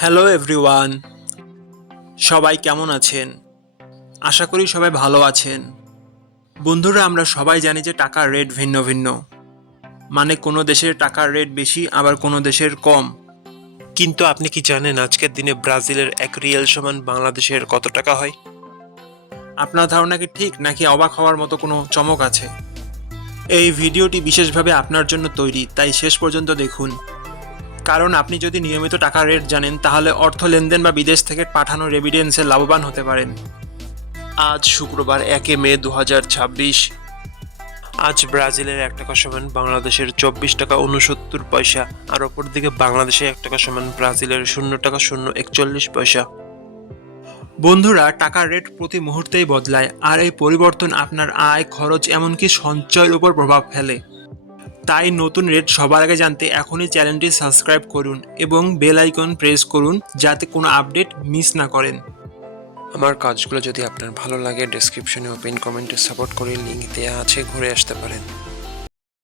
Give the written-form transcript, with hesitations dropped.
Hello everyone, সবাই কেমন আছেন? আশা করি সবাই ভালো আছেন। বন্ধুরা, আমরা সবাই জানি যে টাকার রেট ভিন্ন ভিন্ন। মানে কোনো দেশের টাকার রেট বেশি, আবার কোনো দেশের কম। কিন্তু আপনি কি জানেন আজকের দিনে ব্রাজিলের 1 রিয়াল সমান বাংলাদেশের কত টাকা হয়? আপনার ধারণা কি ঠিক, নাকি অবাক হওয়ার মতো কোনো চমক আছে? এই ভিডিওটি বিশেষভাবে আপনার জন্য তৈরি, তাই শেষ পর্যন্ত দেখুন। কারণ আপনি যদি নিয়মিত টাকার রেট জানেন, তাহলে অর্থ লেনদেন বা বিদেশ থেকে পাঠানো রেমিটেন্সে লাভবান হতে পারেন। আজ শুক্রবার 1 মে 2026। আজ ব্রাজিলের 1 টাকা সমান বাংলাদেশের 24 টাকা 69 পয়সা, আর অপরদিকে বাংলাদেশে 1 টাকা সমান ব্রাজিলের 0 টাকা 041 পয়সা। বন্ধুরা, টাকার রেট প্রতি মুহূর্তেই বদলায়, আর এই পরিবর্তন আপনার আয়, খরচ, এমনকি সঞ্চয়ের উপর প্রভাব ফেলে। তাই নতুন রেট সবার আগে জানতে এখনই চ্যানেলটি সাবস্ক্রাইব করুন এবং বেল আইকন প্রেস করুন, যাতে কোনো আপডেট মিস না করেন। আমার কাজগুলো যদি আপনার ভালো লাগে, ডেসক্রিপশনে ও পিন কমেন্টে সাপোর্ট করে লিঙ্ক দেওয়া আছে, ঘুরে আসতে পারেন।